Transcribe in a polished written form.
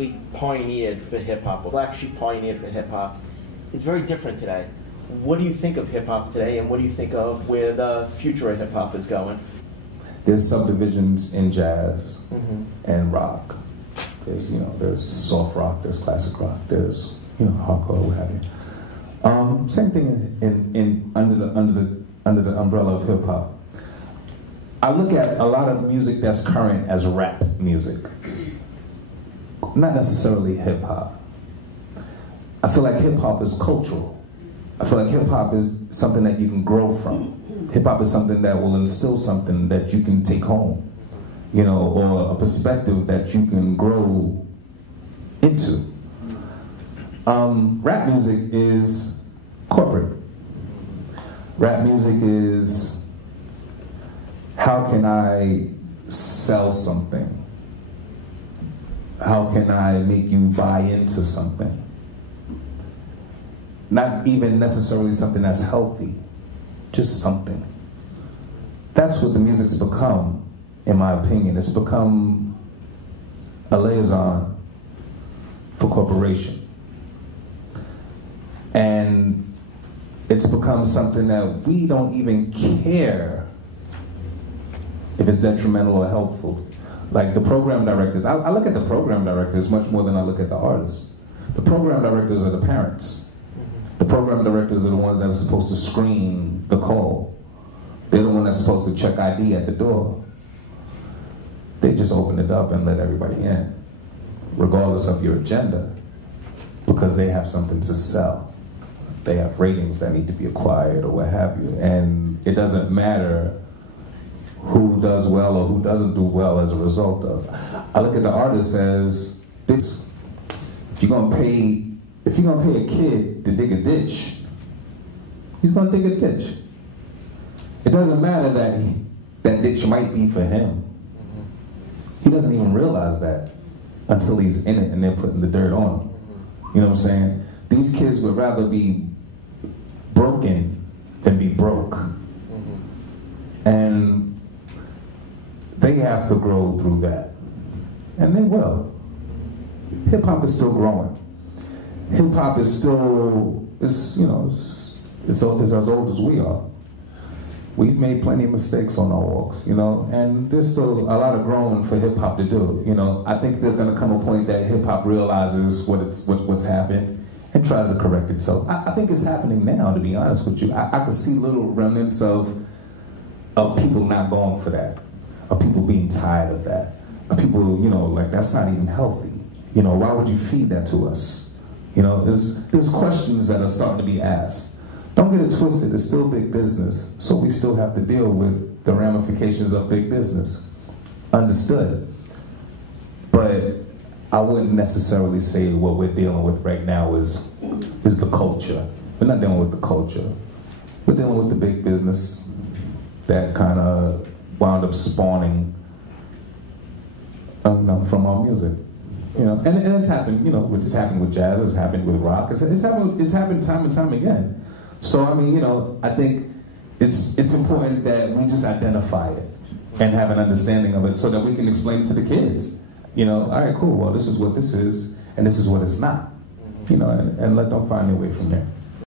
basically pioneered for hip-hop, or Black Sheep pioneered for hip-hop. It's very different today. What do you think of hip-hop today, and what do you think of where the future of hip-hop is going? There's subdivisions in jazz and rock. There's, there's soft rock, there's classic rock, there's, hardcore, what have you. Same thing in under the umbrella of hip hop. I look at a lot of music that's current as rap music, not necessarily hip hop. I feel like hip hop is cultural. I feel like hip hop is something that you can grow from. Hip hop is something that will instill something that you can take home, or a perspective that you can grow into. Rap music is corporate. Rap music is, how can I sell something? How can I make you buy into something? Not even necessarily something that's healthy, just something. That's what the music's become, in my opinion. It's become a liaison for corporation. And it's become something that we don't even care if it's detrimental or helpful. Like the program directors, I look at the program directors much more than I look at the artists. The program directors are the parents. The program directors are the ones that are supposed to screen the call. They're the one that's supposed to check ID at the door. They just open it up and let everybody in, regardless of your agenda, because they have something to sell. They have ratings that need to be acquired or what have you. And it doesn't matter who does well or who doesn't do well as a result of. I look at the artist as, if you're gonna pay a kid to dig a ditch, he's gonna dig a ditch. It doesn't matter that that ditch might be for him. He doesn't even realize that until he's in it and they're putting the dirt on him. You know what I'm saying? These kids would rather be broken than be broke. And they have to grow through that. And they will. Hip hop is still growing. Hip hop is still, it's as old as we are. We've made plenty of mistakes on our walks, and there's still a lot of growing for hip hop to do. I think there's going to come a point that hip hop realizes what's happened and tries to correct itself. I think it's happening now, to be honest with you. I can see little remnants of people not going for that, of people being tired of that, of people, like that's not even healthy. Why would you feed that to us? There's questions that are starting to be asked. Don't get it twisted, it's still big business, so we still have to deal with the ramifications of big business. Understood. But I wouldn't necessarily say what we're dealing with right now is the culture. We're not dealing with the culture. We're dealing with the big business that kind of wound up spawning from our music. And it's happened, it's happened with jazz, it's happened with rock, it's happened time and time again. So, I think it's important that we just identify it and have an understanding of it so that we can explain it to the kids. All right, cool, well, this is what this is, and this is what it's not. And let them find their way from there.